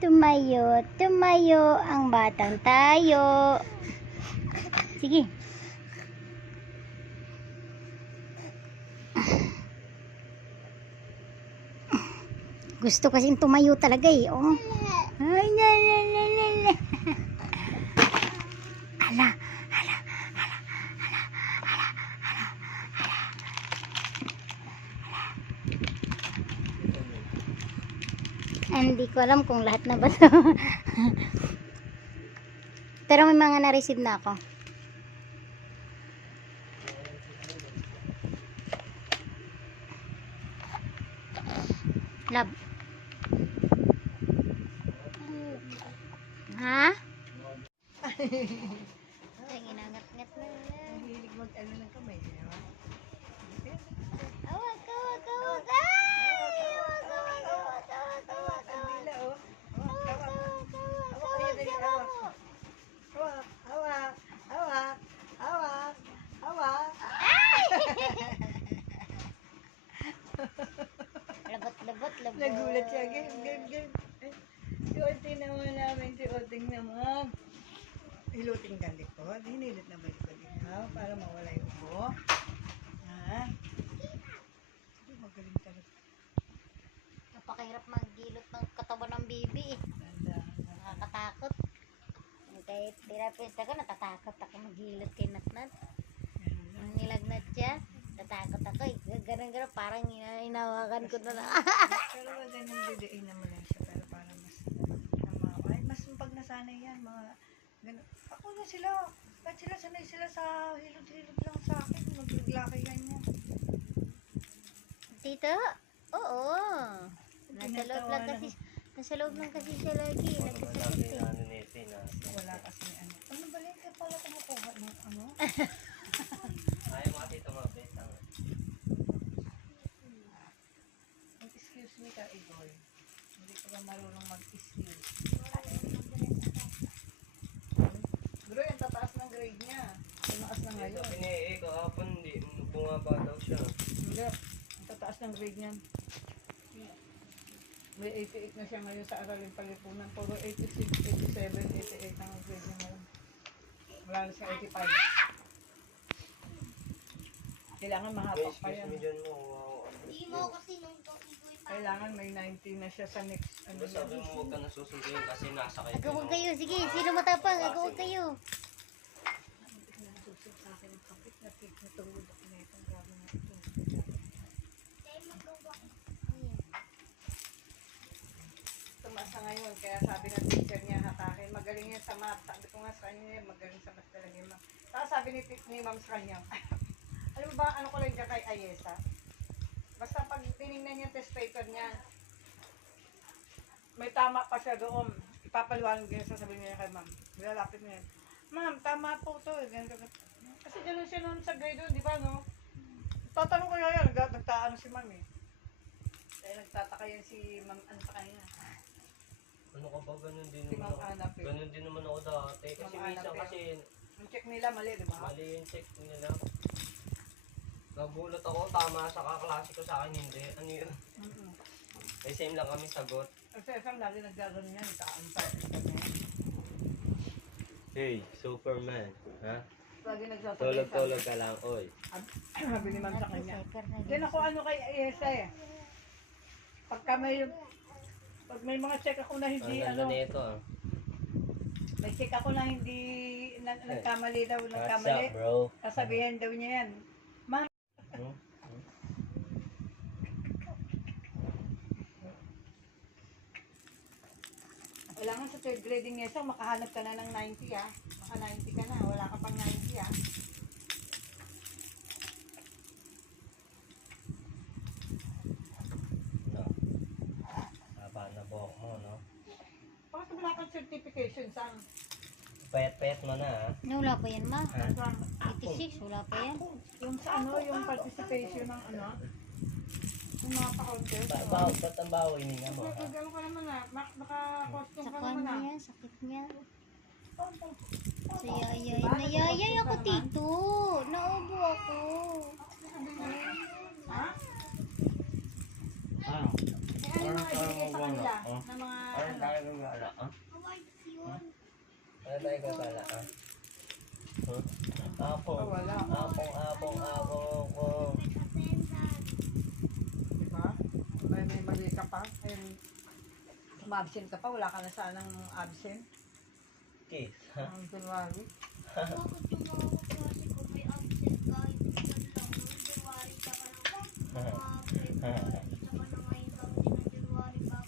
Tumayo, tumayo ang batang tayo. Sige. Gusto kasing tumayo talaga eh. Oh. Ay, la. Ala, ala, ala, ala, ala, ala, ala. Hindi ko alam kung lahat na ba to. Pero may mga na-receive na ako. Love. Ha? Ay, ginangat-ngat na. Hilig mag-ano ng kamay. Awag, awag, awag. Ay! Awag, awag, awag, awag, awag, awag. Hawak, hawak, hawak, hawak. Labot, labot, labot. Nagulat siya. Game. Si Oting naman namin, si Oting naman. Hiluting ka likod. Hinilit na ba likod ikaw para mawala yung ubo? Ha? Sige, magaling talaga. Napakahirap maggilot ng katawan ng bibi eh. Ganda. Nakakatakot. Kahit therapist ako, natatakot ako maghilot kay Natnat. Nung nilagnat siya, natatakot ako eh. Ganun-ganun, parang inawakan ko na lang. Pero ganyan didiin naman lang siya. Pero parang mas pag nasanay yan, mga ganun. Ako na sila, kahit sila sanay sila sa hilot-hilot lang sa akin, maglagay ganyan. Tito? Oo. Nasa loob lang kasi siya lagi. Nagkasakit eh. Wala kasi ano. Ano ba lang ka pala kumukuha ng ano? Ayaw mo kasi tumabit ang... Excuse me ka, Igor. Hindi ko ba marunong mag-excuse. Bro, yung tataas ng grade niya. Tumaas na ngayon. Kahapon hindi, bumaba daw siya. Hindi. Ang tataas ng grade niyan. May 88 na siya ngayon sa Araling Palipunan. Puro 86, 87, 88 ang grade niya ngayon. Wala na siya 85. Kailangan mahapak pa Excuse yan. me dyan mo. Hindi mo kasi nung Kailangan may 90 na siya sa next. Ano Basta sabi mo huwag ka nasusunduin kasi nasa kayo. Agawag kayo. Sige, sino matapang? Agawag kayo. Nasusunod sa akin ang kapit na cake na tuhod ako na itong grabe na ito. Tumaas na ngayon, kaya sabi ng teacher niya hatakin, magaling yan sa math. Sabi ko nga sa kanya, magaling sa math talaga yung math. Tapos sabi ni ma'am sa kanya, alam mo ba, ano ko lang dyan kay Ayesa? Basta pag tinignan niya test paper niya, may tama pa siya doon. Ipapaliwanag niya, sasabihin niya kay ma'am. Nilalapit niya, ma'am, tama po to. Kasi gano'n siya noon sa grade 1, di ba, no? Tatanong ko yan, nagtaano si ma'am eh. Dahil nagtataka yan si ma'am, ano sa kanya. Ano ka ba, ganun din Si naman Ma'am ako. Anap eh. Ganun din naman ako dati. Kasi Ma'am minsan Anap eh. kasi Ang check nila mali, di ba? mali yung check nila. Nagulat ako, tama sa kaklase ko sa akin, hindi. Ano yun? Eh, same lang kami sagot. Kasi isang lagi nagdadon niya, itaantay. Hey, Superman. Ha? Lagi nagsasabi Tulog-tulog ka lang, oy. Sabi ni ma'am sa kanya. Then ako ano kay Ayesa eh. Pag may mga check ako na Ang hindi, ganda ano, nito, ah. may check ako na hindi, nagkamali daw, What's nagkamali. up, bro? Sasabihin daw niya yan. Ma'am, Hmm? wala nga sa third grading niya, so makahanap ka na ng 90 ah. Maka 90 ka na, wala ka pang 90 ah. No. Haba na buhok mo, no? Bakit wala kang certification sa Payat-payat mo na, ha? Wala pa yan, ma. Ha? 86, wala pa yan. yung sa ano, yung participation ng ano, yung mga pa-contest. Ba't ang baho hininga mo, ha? Gagano ka naman ah, maka-costume Sa ka naman kanya ah. yan, sakit niya. Sayayay. Nayayay ako, tito. Naubo ako. Ha? Ah. Eh, ano yung mga ibigay sa nila, Oh. ng mga Ano ano. tayo kung gala, ah? Ano tayo kung gala, ah? Huh? Apong. Wala. Apong. Diba? May mali ka pa. Ayun, umabsent ka pa, wala ka na sanang absent. Kiss. Ang January. Bakit yung mga kaklase ko may absent kahit ilan lang noong January tsaka ng February tsaka na ngayong taon din ng January ba?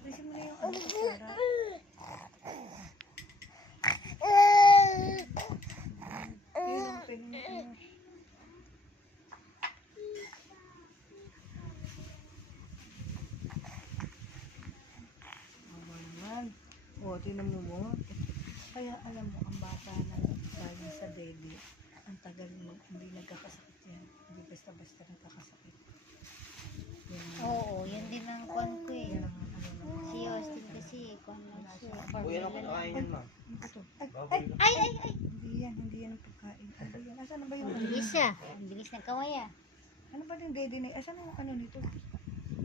Kasi mo na yung ano ko, Sarah. Ayun, open mo. Aba naman. O, tinan mo. Kaya alam mo, ang bata na galing sa baby, ang tagal mo, hindi nagkakasakit yan. Hindi basta-basta nagkakasakit. Yan ang, Oo, yun din ang kwan ko eh. yan ang ano naman. Si Austin kasi, kwan lang siya. Uy, ano ko nakain yun, ma'am? Ano ba to? Baboy lang. Ay! Hindi yan ang pagkain. Ano yan? Asan na ba yung Ang bilis siya. Ang bilis ng kamay ah. Ano ba yung daddy na? Asan ang ano nito?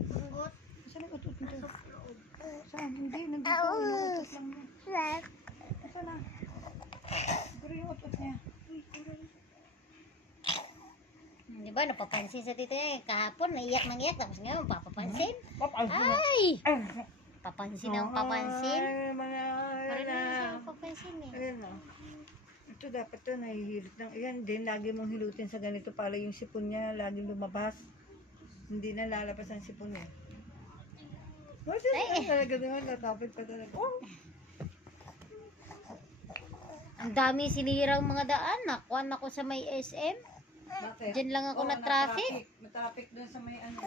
Bugot Asan ang utot nito? sa loob. Saan? Hindi, nandito. Yung utot lang niya. Asan na? Siguro yung utot niya. Di ba, napapansin sa tito eh. Kahapon, naiyak nang iyak. Tapos ngayon, papapansin. Papansin. Ay! Papansin ang papansin. Ay, mga Parang hindi siya papansin eh. Ayan na. Ito dapat to, nahihilit lang. Ayan din, lagi mong hilutin sa ganito para yung sipon niya laging lumabas. Hindi na lalabas ang sipon niya. Wala Ay. talaga naman, natapit pa talaga. Oh. Ang dami sinirang mga daan. Nakuan ako sa may SM. Bakit? Diyan lang ako na traffic. Na-traffic dun sa may ano.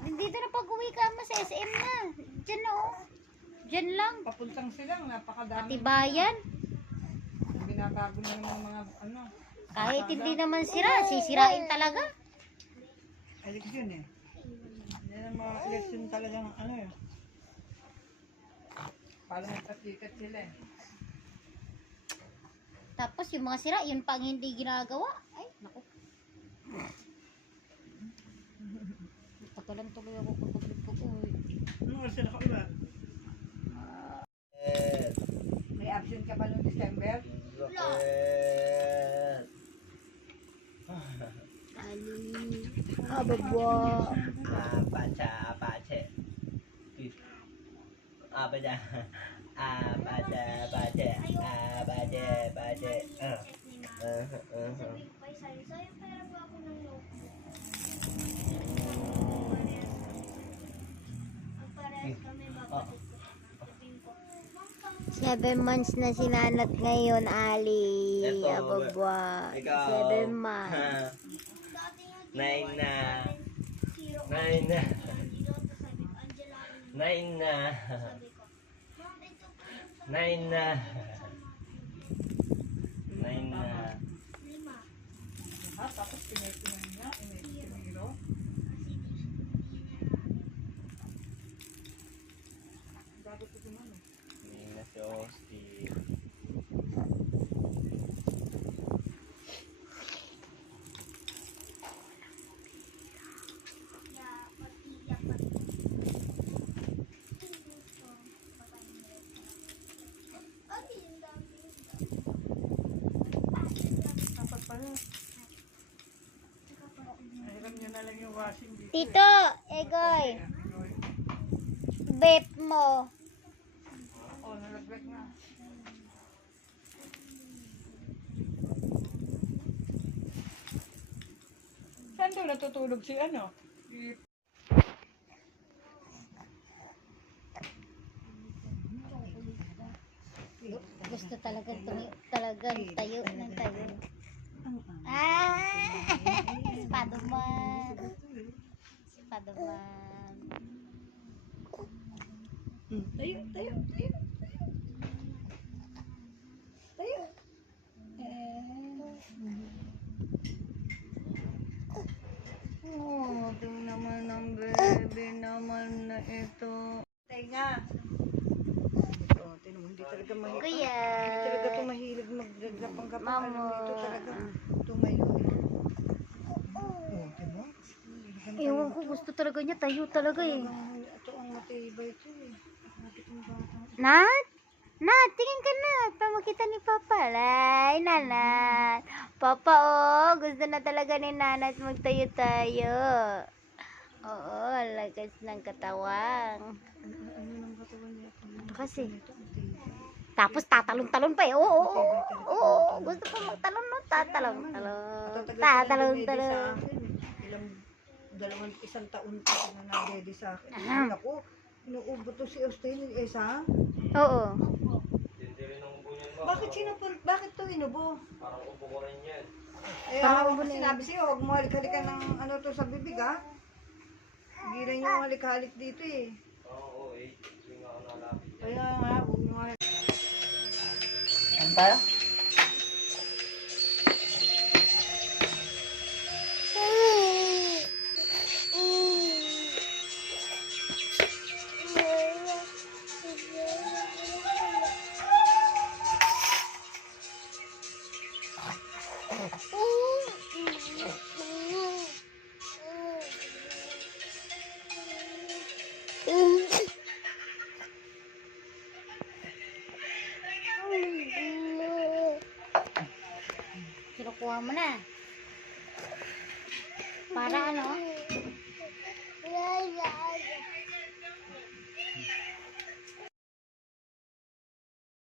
Dito na pag-uwi ka mo sa SM na. Diyan na oh. Diyan lang. Papuntang silang, napakadami. Pati bayan. Binabago na yung mga ano. Kahit hindi naman sira, sisirain talaga. Eleksyon eh. Yan ang mga eleksyon talagang ano eh. Parang nagkatikat sila eh. Tapos yung mga sira, yun pang hindi ginagawa. Ay, naku. Pagkalang tuloy ako kapag pag-uwi. Ano kasi nakaulan? May absent ka ba noong December? Ali. Ababa. Apache. Apache. Check ni Ma. Sabi ko kay Sayo, Sayo, pera ba ako ng notebook? Ang parehas kami babalik ko. Sabihin ko, Ma'am, pang 7 months na sinanat ngayon, Ali. Eto, Ababa. ikaw. 7 months. dati nga Nine na. zero. Nine na. Dito, tapos sabi ko, Angela, Nine na. sabi ko, Ma'am, ito po yung sa Nine na. Nine na. 5. Ha? Tapos pinitinan niya, piniro. Bago ko naman eh. Hindi na si Austin. Dapat pala. Alam niyo na lang yung washing dito. Tito, Egoy, vape mo. Oh, nalaglag na. Saan doon natutulog si ano? Si Gusto talagang tayo ng tayo. Ah! Spadoman. Spadoman. Tayo. Tayo. Oh, ito naman ang baby naman na ito. Tenga. Oh, tinan mo, hindi talaga mahilig. Kuya. Hindi talaga ito mahilig maggagapang-gapang. Alam Mamo. mo, ito talaga tumayo. Oh, tinan Ewan ko, gusto talaga niya. Tayo talaga eh. Ito ang matibay ito eh. Bakit yung bata? Nat? Nat, tingin ka na. Pamakita ni Papa. Lay, Nanat. Papa, oh. Gusto na talaga ni Nanat magtayo-tayo. Oo, lagas ng katawang. Ano nang katawan niya? Ito kasi. Ito ang tibay. Tapos tatalon-talon pa eh. Oo, oo, oo. Oo, gusto pa magtalon, no? Tatalon-talon. Tatalon-talon. Isang taon pa na nag-ready sa akin. Ako, inuubo to si Austin, isa. Oo. Hindi rin ang ubo niyan, Bakit to inubo? Parang ubo ko rin yan. Eh, Parang ako ubo na yun. sinabi sa'yo, huwag mo halik-halikan ng ano to sa bibig, ha? Hindi lang yung halik-halik dito, eh. Oo, eh. Hindi nga ako nalapit. Kaya nga, huwag mo halik. Ano tayo? Kinukuha mo na. Para ano?